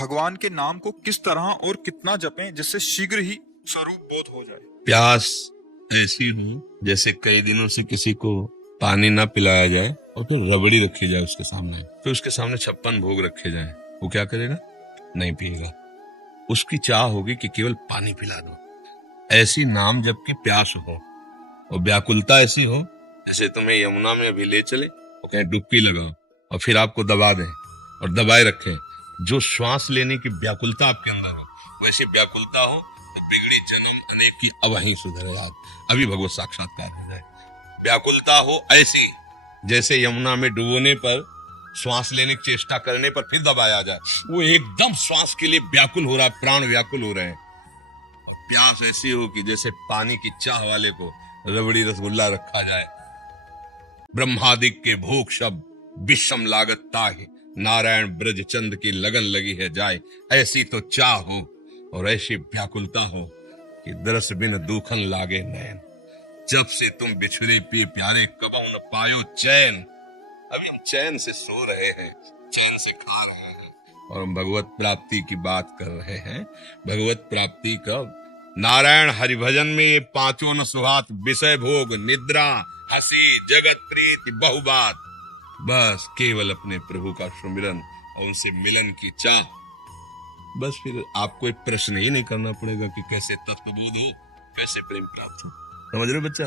भगवान के नाम को किस तरह और कितना जपें जिससे शीघ्र ही स्वरूप बोध हो जाए। प्यास ऐसी हो जैसे कई दिनों से किसी को पानी ना पिलाया जाए और फिर रबड़ी रखी जाए उसके सामने, फिर उसके सामने 56 भोग रखे जाए, वो क्या करेगा? नहीं पिएगा। उसकी चाह होगी कि केवल पानी पिला दो। ऐसी नाम जब की प्यास हो और व्याकुलता ऐसी हो जैसे तुम्हें यमुना में अभी ले चले और कहीं डुबकी लगाओ और फिर आपको दबा दें और दबाए रखें, जो श्वास लेने की व्याकुलता आपके अंदर हो वैसी व्याकुलता हो तो बिगड़ी जन्म अनेक की अब वहीं सुधरे याद, अभी भगवत साक्षात्कार हो जाए। व्याकुलता हो ऐसी जैसे यमुना में डुबोने पर श्वास लेने की चेष्टा करने पर फिर दबाया जाए, वो एकदम श्वास के लिए व्याकुल हो रहा है, प्राण व्याकुल हो रहे हैं। प्यास ऐसी हो कि जैसे पानी की चाह वाले को रबड़ी रसगुल्ला रखा जाए। ब्रह्मादिक के भूख शब्द विषम लागत ताहि, नारायण ब्रज चंद की लगन लगी है जाए। ऐसी तो चाह हो और ऐसी व्याकुलता हो कि दरस बिन दूखन लागे नैन। जब से तुम बिछुड़े पे प्यारे कबहू न पायो चैन। अभी हम चैन से सो रहे हैं, चैन से खा रहे हैं और हम भगवत प्राप्ति की बात कर रहे हैं। भगवत प्राप्ति कब? नारायण हरिभजन में ये पांचों न सुहात, विषय भोग निद्रा हंसी जगत प्रीति बहुबात। बस केवल अपने प्रभु का सुमिरन और उनसे मिलन की चाह। बस फिर आपको एक प्रश्न ही नहीं करना पड़ेगा कि कैसे तत्वबोध हो, कैसे प्रेम प्राप्त हो। समझ रहे हो बच्चा?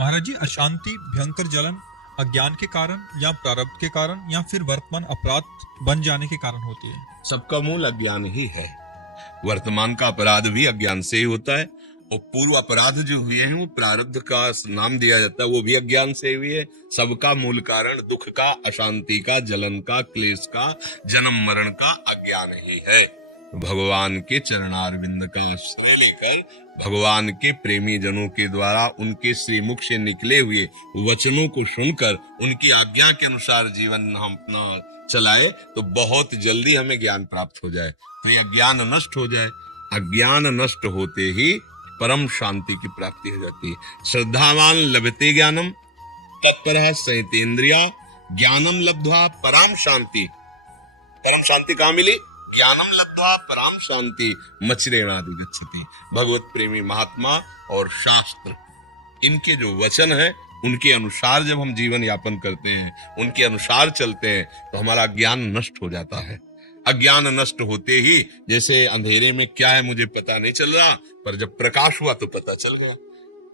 महाराज जी, अशांति भयंकर जलन अज्ञान के कारण या प्रारब्ध के कारण या फिर वर्तमान अपराध बन जाने के कारण होती है। सबका मूल अज्ञान ही है। वर्तमान का अपराध भी अज्ञान से ही होता है और पूर्व अपराध जो हुए हैं वो प्रारब्ध का नाम दिया जाता है, वो भी अज्ञान से हुई है। सबका मूल कारण दुख का, अशांति का, जलन का, क्लेश का, जन्म मरण का अज्ञान ही है। भगवान के चरणारविंद का आश्रय लेकर भगवान के प्रेमी जनों के द्वारा उनके श्रीमुख से निकले हुए वचनों को सुनकर उनकी आज्ञा के अनुसार जीवन हम अपना चलाए तो बहुत जल्दी हमें ज्ञान प्राप्त हो जाए, तो ये अज्ञान नष्ट हो जाए। अज्ञान नष्ट होते ही परम शांति की प्राप्ति हो जाती है। श्रद्धावान लभते ज्ञानम तत्परः संयतेन्द्रिया ज्ञानम लब्ध्वा पराम शांति। परम शांति कहाँ मिली? ज्ञानम लब्ध्वा पराम शांति मचिरेणादि गच्छति। भगवत प्रेमी महात्मा और शास्त्र, इनके जो वचन है उनके अनुसार जब हम जीवन यापन करते हैं, उनके अनुसार चलते हैं तो हमारा ज्ञान नष्ट हो जाता है। अज्ञान नष्ट होते ही जैसे अंधेरे में क्या है मुझे पता नहीं चल रहा, पर जब प्रकाश हुआ तो पता चल गया।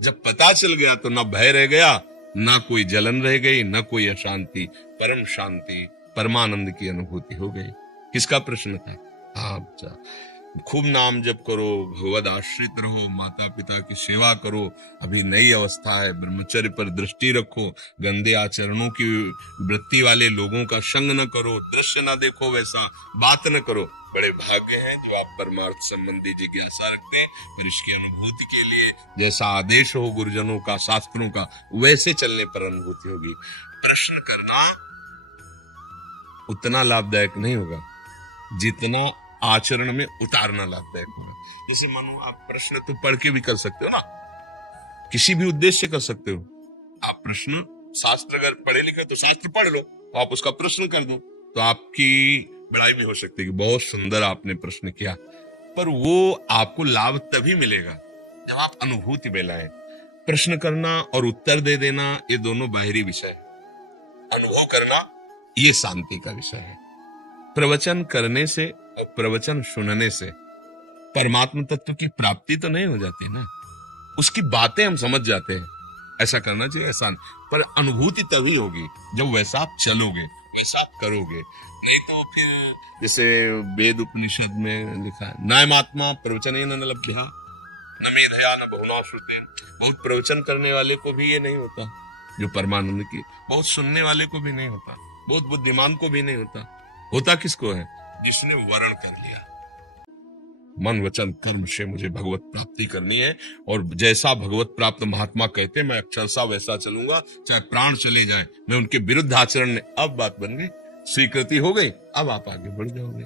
जब पता चल गया तो ना भय रह गया, ना कोई जलन रह गई, ना कोई अशांति, परम शांति परमानंद की अनुभूति हो गई। किसका प्रश्न था? हाँ बच्चा, खूब नाम जप करो, भगवद आश्रित रहो, माता पिता की सेवा करो, अभी नई अवस्था है, ब्रह्मचर्य पर दृष्टि रखो, गंदे आचरणों की वृत्ति वाले लोगों का संग न करो, दृश्य न देखो, वैसा बात न करो। बड़े भाग्य हैं जो आप परमार्थ संबंधी जिज्ञासा रखते हैं, फिर इसकी अनुभूति के लिए जैसा आदेश हो गुरुजनों का, शास्त्रों का, वैसे चलने पर अनुभूति होगी। प्रश्न करना उतना लाभदायक नहीं होगा जितना आचरण में उतारना लाभदायक होगा। जैसे मानो आप प्रश्न तो पढ़ के भी कर सकते हो ना, किसी भी उद्देश्य से कर सकते हो। आप प्रश्न शास्त्र अगर पढ़े लिखे तो शास्त्र पढ़ लो, तो आप उसका प्रश्न कर दो तो आपकी बड़ाई भी हो सकती है कि बहुत सुंदर आपने प्रश्न किया, पर वो आपको लाभ तभी मिलेगा जब आप अनुभूति में लाए। प्रश्न करना और उत्तर दे देना ये दोनों बाहरी विषय है, अनुभव करना ये शांति का विषय है। प्रवचन करने से और प्रवचन सुनने से परमात्म तत्व की प्राप्ति तो नहीं हो जाती ना, उसकी बातें हम समझ जाते हैं, ऐसा करना चाहिए ऐसा, पर अनुभूति तभी होगी जब वैसा आप चलोगे, वैसा आप करोगे। नहीं तो फिर जैसे वेद उपनिषद में लिखा है, नायमात्मा प्रवचनेन न लभ्यः न मेधया न बहुना श्रुतेन। बहुत प्रवचन करने वाले को भी ये नहीं होता जो परमानंद की, बहुत सुनने वाले को भी नहीं होता, बहुत बुद्धिमान को भी नहीं होता। होता किसको है? जिसने वर्ण कर लिया, मन वचन कर्म से मुझे भगवत प्राप्ति करनी है और जैसा भगवत प्राप्त महात्मा कहते हैं मैं अक्षरशः वैसा चलूंगा, चाहे प्राण चले जाए, मैं उनके विरुद्ध आचरण ने। अब बात बन गई, स्वीकृति हो गई, अब आप आगे बढ़ जाओगे।